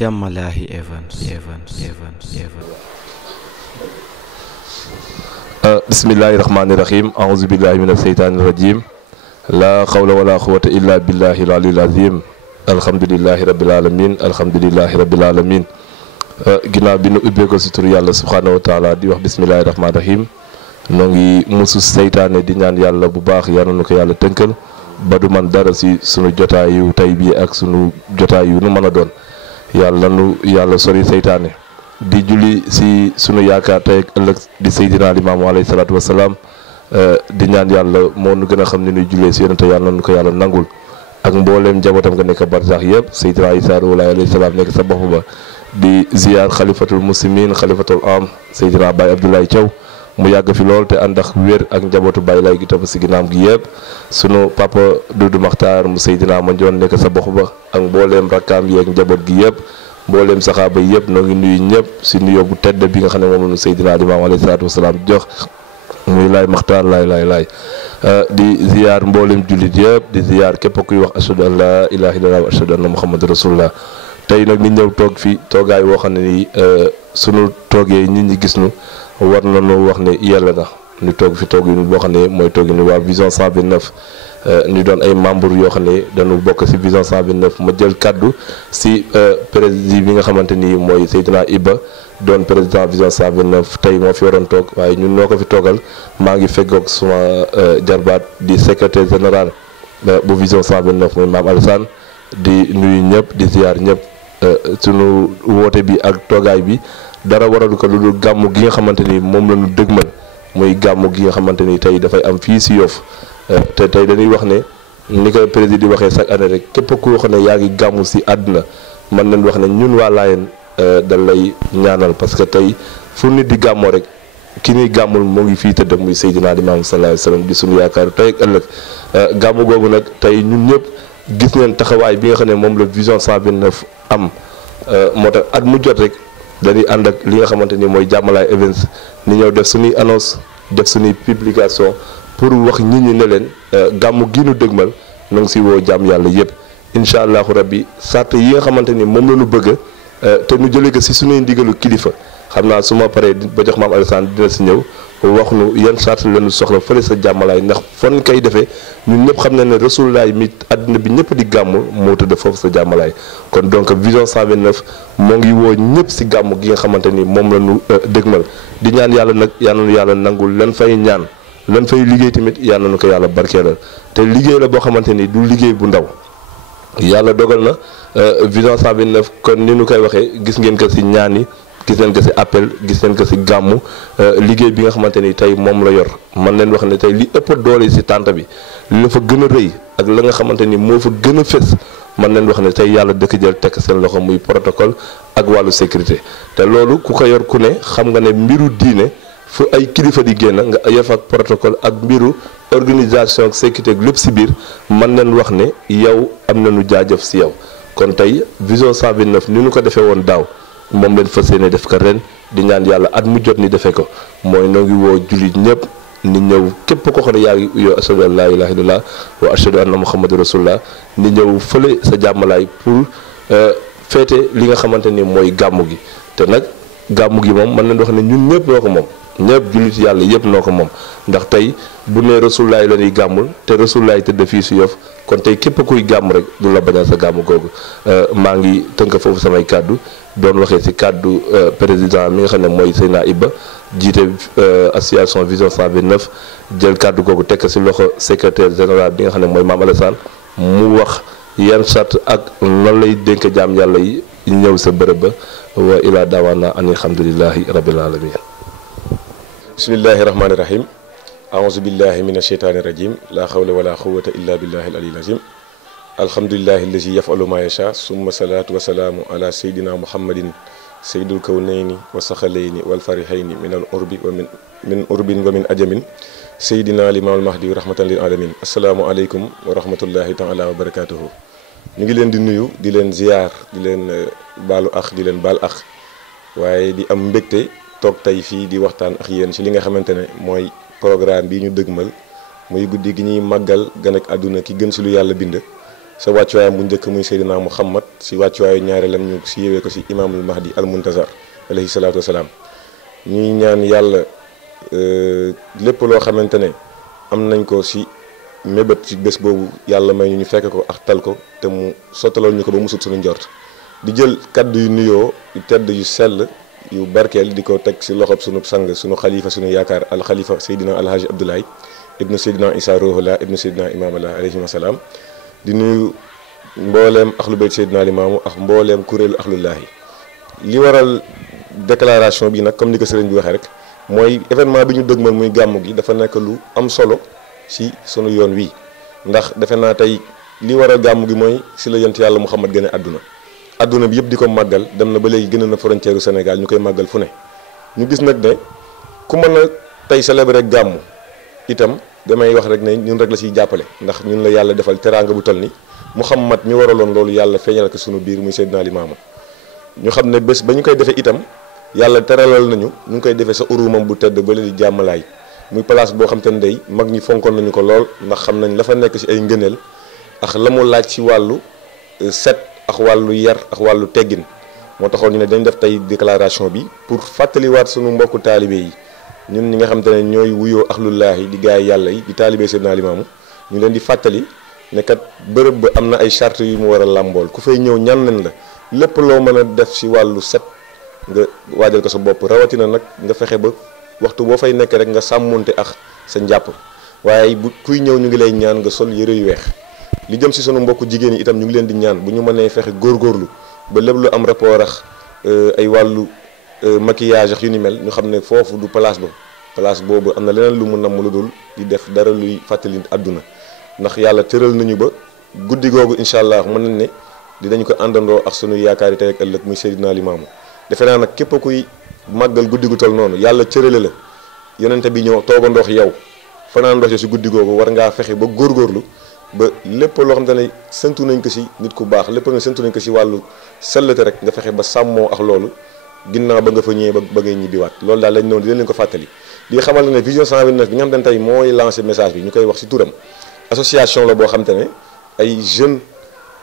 Jamalahi Evans. Bismillahirrahmanirrahim. A'udzu billahi minas shaitanir rajim. La hawla wala quwwata illa billahi al-aliyyil azim. Alhamdulillahi rabbil alamin. Alhamdulillahi rabbil alamin. Ginnaaw bi nu ubbee ko ci turu yàlla subhanahu wa taala di wax bismillahirrahmanirrahim. noo ngi musu seytaane di ñaan yàlla bu baax yal na ko yàlla tënkal ba du man dara ci sunu jotaayu tey bii ak sunu jotaayu nu mën a doon yàlla sori seytaane di julli ci sunu yaakaar tey ak ëllëg di Seydina Limaamu alayhi salaatu wasalaam di ñaan yàlla moo nu gën a xam ni ñuy jullee ci yonente yàlla nu ko yàlla nangul ak mbooleem njabootam nga nekk barsax yëpp Seydina Isaa Ruuhu Laay alayhi salaam nekk sa bopp ba di ziyaar xalifatul muslimin xalifatul am Seydina Baye Abdoulaye Thiaw mu yàgg fi lool te ànd ak wér ak njabootu Baye Laay gi topp ci ginnaam gi yëpp sunu papa Doudou Makhtar mu Seydina Mandione nekk sa bopp ba ak mbooleem rakkaam yi ak njaboot gi yëpp mbooleem saxaaba yi yëpp noo ngi nuyu ñëpp ci nuyoo bu tedd bi nga xam ne moom la ñu Seydina Limaamu alayhi salaatu wasalaam jox muy Laay Makhtar laay di ziyaar mbooleem jullit yëpp di ziyaar képp kuy wax ashhadu an laa ilaaha illallaah wa ashhadu anna muhammadu rasulullah tey nag nit ñëw toog fi toogaay woo xam ne nii sunu toogee nit ñi gis nu war nañu wax ne yàlla na ñu toog fi toog yi boo xam ne mooy toog yi waa vision 129 ñu doon ay membres yoo xam ne dañu bokk ci vision 129 ma jël kaddu ci président bi nga xamante ni mooy Seydina Iba doon président vision 129 tey moo fi waroon toog waaye ñun noo ko fi toogal maa ngi feggoog suma jarbaat di secrétaire général bu vision 129 mooy Maam Alassane di nuyu ñëpp di ziar ñëpp sunu woote bi ak toogaay bi dara waralu ko lu dul gàmmu gi nga xamante ni moom la ñu dëgmal muy gàmmu gi nga xamante ni tey dafay am fii ci Yoff te tey dañuy wax ne ni ko président di waxee chaque année rek képp ku wax ne yaa ngi gàmmu ci àdduna mën nañ wax ne ñun waa Laayeen dañ lay ñaanal parce que tey fu nit di gàmmoo rek ki ñuy gàmmul moo ngi fii tëdd muy Seydina Limaamu sallallahu alayhi wa sallam di sunu yaakaar tey ak ëllëg gàmmu googu nag tey ñun ñëpp gis neen taxawaay bi nga xam ne moom la vision 129 am moo tax at mu jot rek dañuy ànd ak li nga xamante ni mooy Jamalaay Events ni ñëw def suñuy annonce def suñuy publication pour wax nit ñi ne leen gàmmu gi nu dëgmal na ngi si woo jàmm yàlla yëpp incha allahu rabbi sart yi nga xamante ni moom la ñu bëgg te nu jëlee ko si suñuy ndigalu kilifa xam naa su ma paree ba jox Maam Alassane dina si ñëw wax nu yan sart la ñu soxla fële sa Jamalaay ndax fan kay defee ñun ñëpp xam na ne Rasulullaay mi àdduna bi ñëpp di gàmm moo tëdd foofu sa Jamalaay kon donc vision 129 moo ngi woo ñëpp si gàmm gi nga xamante ni moom la ñu dëgmal di ñaan yàlla nag yal na nu yàlla nangul lan fay ñaan lan fay liggéey tamit yal na nu ko yàlla barkeelal te liggéey la boo xamante ni du liggéey bu ndaw yàlla dogal na vision 129 kon ni nu koy waxee gis ngeen ko si ñaan yi gis nañ ko ci appel gis nañ ko ci gàmmu liggéey bi nga xamante ni tey moom la yor man leen wax ne tey li ëpp doole ci tànt bi li la fa gën a rëy ak la nga xamante ni moo fa gën a fës man leen wax ne tey yàlla dëkk jël tekk seen loxo muy protocole ak wàllu sécurité te loolu ku ko yor ku ne xam nga ne mbiru diine fu ay kilifa di génn nga yef ak protocole ak mbiru organisation ak sécurité ak lépp ci biir man leen wax ne yow am na nu jaajëf ci yow kon tey vision 129 ni ñu ko defee woon daaw moom leen fas yéene def ko ren di ñaan yàlla at mu jot ni defee ko mooy noo ngi woo jullit ñëpp ni ñëw képp ko xam ne yaa ngi uyoo ashhadu an laa ilaaha illallaah wa ashhadu anna muhammadu rasulullah ni ñëw fële sa Jamalaay pour féete li nga xamante ni mooy gàmmu gi te nag gàmmu gi moom mën nañ wax ne ñun ñëpp noo ko moom ñëpp jullit yàlla yëpp noo ko moom ndax tey bu nee rasulullaay la ñuy gàmmul te rasulullaay tëdd fii si Yoff kon tey képp kuy gàmm rek du la bañal sa gàmmu googu maa ngi tënk foofu samay kàddu doon waxee ci kàddu président mi nga xam ne mooy Seydina Iba jiite association vision 129 jël kàddu googu tekk ci loxo secrétaire général bi nga xam ne mooy Maam Alassane mu wax yan sart ak nan lay dénk jaam yàlla yi ñëw sa bërëb ba wa ilaa daawaana an alhamdulillahi rabbil alamin bismillahi rahmaani rahim aouzu billahi min asheytaani rajim la hawla wala quwwata illa billahi al aliyyil azim alhamdulillahi allazi yafalu ma yasha summa salaatu wa salaamu ala seydina muhammadin seydul kawnayni wa saxalayni wal farihayni min al urbi wa min urbin wa min ajamin seydina limaamul mahdi rahmatan lil alamin asalaamu aleykum wa rahmatullahi taala wa barakatuhu ñu ngi leen di nuyu di leen ziyaar di leen baalu ax di leen baal ax waaye di am mbégte toog tey fii di waxtaan ak yéen ci li nga xamante ne mooy programme bi ñu dëgmal muy guddi gi ñuy màggal gan ak àdduna ki gën ci lu yàlla bind sa wàccuwaayam bu njëkk muy Seydina Muhammad si wàccuwaayu ñaareelam ñu si yewee ko si imaamul mahdi al muntazar alayhi salaatu wasalaam. ñuy ñaan yàlla lépp loo xamante ne am nañ ko si mébét ci bés boobu yàlla may ñu fekk ko ak tal ko te mu sottaloon ñu ko ba mu sut suñu njort. di jël kaddu yu nuyoo yu tedd yu sell yu barkeel di ko teg si loxob sunu sang sunu xalifa sunu yaakaar al xalifa Seydina Alhaji Abdoulaye ibnu Seydina Issa Ruhullah ibnu Seydina Imamallah alayhi wasalaam. di nuyu mbooleem axlu bayt Seydina Limaamu ak mbooleem kuréelu axlullaahi. li waral déclaration bi nag comme ni ko sëriñ bi waxee rek mooy événement bi ñu dëgmal muy gàmmu gi dafa nekk lu am solo si sunu yoon wi ndax defe naa tey li waral gàmmu gi mooy si la yonent yàlla Muhammad gën a àdduna bi yëpp di ko màggal dem na ba léegi gën na frontière u Sénégal ñu koy màggal fu ne ñu gis nag ne ku mën a tey célébrer gàmmu itam damay wax rek ne ñun rek la siy jàppale ndax ñun la yàlla defal teraanga bu toll ni Muhammad mi waraloon loolu yàlla feeñal ko sunu biir muy Seydina Limaamu ñu xam ne bés ba ñu koy defee itam yàlla teralal nañu ñu ngi koy defee sa urumam bu tedd ba léegi jàmmalaay muy place boo xam te ne day mag ñi fonkoon nañu ko lool ndax xam nañ la fa nekk si ay ngëneel ak la mu laaj si wàllu set ak wàllu yar ak wàllu teggin moo taxoon ñu ne dañ def tey déclaration bi pour fàttaliwaat sunu mbokku taalibe yi ñun ñi nga xam te ne ñooy wuyoo axlullaahi di gaay yàlla yi di taalibe Seydina Limaamu ñu leen di fàttali ne kat bërëb ba am na ay charte yu mu war a làmbool ku fay ñëw ñan nañ la lépp loo mën a def si wàllu set nga waajal ko sa bopp rawatina nag nga fexe ba waxtu boo fay nekk rek nga sàmmunte ak sa njàpp waaye bu kuy ñëw ñu ngi lay ñaan nga sol yëre yu weex li jëm si sunu mbokku jigéen yi itam ñu ngi leen di ñaan bu ñu mënee fexe góorgóorlu ba lépp lu am rapport ak ay wàllu maquillage ak yu ni mel ñu xam ne foofu du place ba place boobu am na leneen lu mu namm lu dul di def dara luy fàttali àdduna ndax yàlla tëral nañu ba guddi googu incha allah mën nañ ne dinañ ko àndandoo ak sunu yaakaar yi tey ak ëllëg muy Seydina Limaamu defe naa nag képp kuy màggal guddi gu toll noonu yàlla cërale la yonente bi ñëw toogandoo yow fanaan ndox si guddi googu war ngaa fexe ba góorgóorlu ba lépp loo xam te ne sëntu nañ ko si nit ku baax lépp nga sëntu nañ ko si wàllu sellate rek nga fexe ba sàmmoo ak loolu ginnaaw ba nga fa ñëwee ba ngay ñibbiwaat loolu daal lañ noonu di leen ko fàttali di xamal ne vision 129 bi nga xam te ne tey mooy lancé message bi ñu koy wax si turam association la boo xam te ne ay jeunes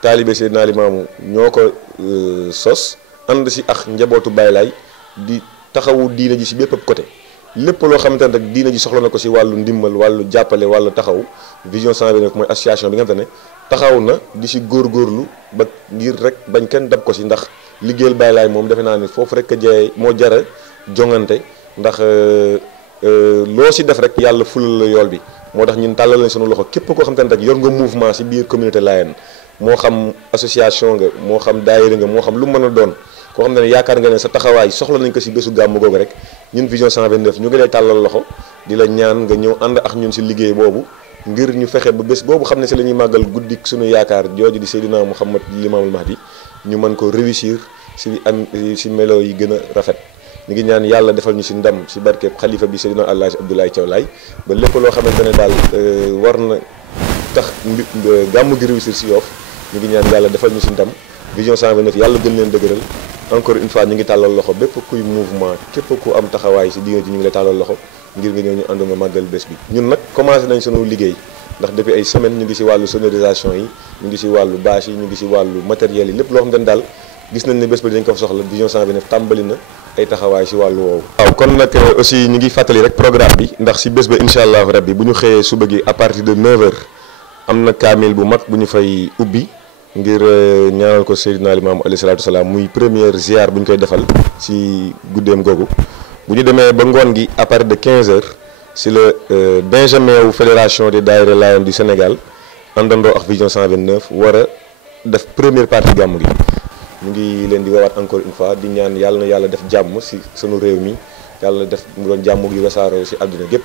taalibe Seydina Limaamu ñoo ko sos ànd si ak njabootu Baay Laay di taxawu diina ji si bépp côté lépp loo xamante ne rek diina ji soxla na ko si wàllu ndimbal wàllu jàppale wàllu taxaw vision 129 mooy association bi nga xamante ne taxaw na di si góorgóorlu ba ngir rek bañ kenn dab ko si ndax liggéeyal Baay Laay moom defe naa ne foofu rek a jee moo jara jongante ndax loo si def rek yàlla fulal la yool bi moo tax ñun tàllal lañ sunu loxo képp koo xamante ne rek yor nga mouvement si biir communauté Layène moo xam association nga moo xam daayira nga moo xam lu mën a doon koo xam ne yaakaar nga ne sa taxawaay soxla nañ ko si bésu gàmmu googu rek ñun vision 129 ñu ngi lay tàllal loxo di la ñaan nga ñëw ànd ak ñun si liggéey boobu ngir ñu fexe ba bés boobu xam ne si la ñuy màggal guddik suñu yaakaar jooju di Seydina Muhammad Limaamul Mahdi ñu mën ko réussir si am si melo yi gën a rafet ñu ngi ñaan yàlla defal ñu si ndam si barkeb xalifa bi Seydina Alhaji Abdoulaye Thiaw Laye ba lépp loo xamante ne daal war na tax gàmmu gi réussir si Yoff ñu ngi ñaan yàlla defal ñu si ndam vision 129 yàlla gën leen dëgëral encore une fois ñu ngi tàllal loxo bépp kuy mouvement képp ku am taxawaay si diggante ñu ngi lay tàllal loxo ngir nga ñëw ñu ànduma màggal bés bi ñun nag commencé nañ sunu liggéey ndax depuis ay semaines ñu ngi si wàllu sonorisation yi ñu ngi si wàllu bâche yi ñu ngi si wàllu matériel yi lépp loo xam ne daal gis nañ ne bés bi dañ ko fa soxla vision 129 tàmbali na ay taxawaay si wàllu woowu. waaw kon nag aussi ñu ngi fàttali rek programme bi ndax si bés ba incha allah rabbi bu ñu xëyee suba gi à partir de 9h am na kaamil bu mag bu ñu fay ubbi ngir ñaanal ko Seydina Limaamu alayhi salaatu wasalaam muy première ziar bu ñu koy defal si guddeem googu bu ñu demee ba ngoon gi à partir de 15h si la Benjamin wu fédération des daayira Layène du Sénégal àndandoo ak vision 129 war a def première partie gàmmu gi ñu ngi leen di woowaat encore une fois di ñaan yàlla na yàlla def jàmm si sunu réew mi yàlla def mu doon jàmm gi wasaaroo si àdduna gépp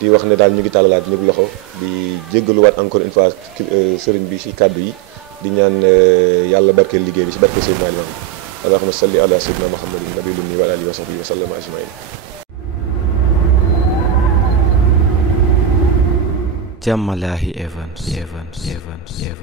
di wax ne daal ñu ngi tàllalaat ñëpp loxo di jéggaluwaat encore une fois sëriñ bi si kàddu yi di ñaan yàlla barkeel liggéey bi si barkeel Seydina Limaamu allahumma salli ala sayyidina muhammadin nabiyil ummi wa alihi wa sahbihi wa sallama ajmain. Jamalaahi Evans.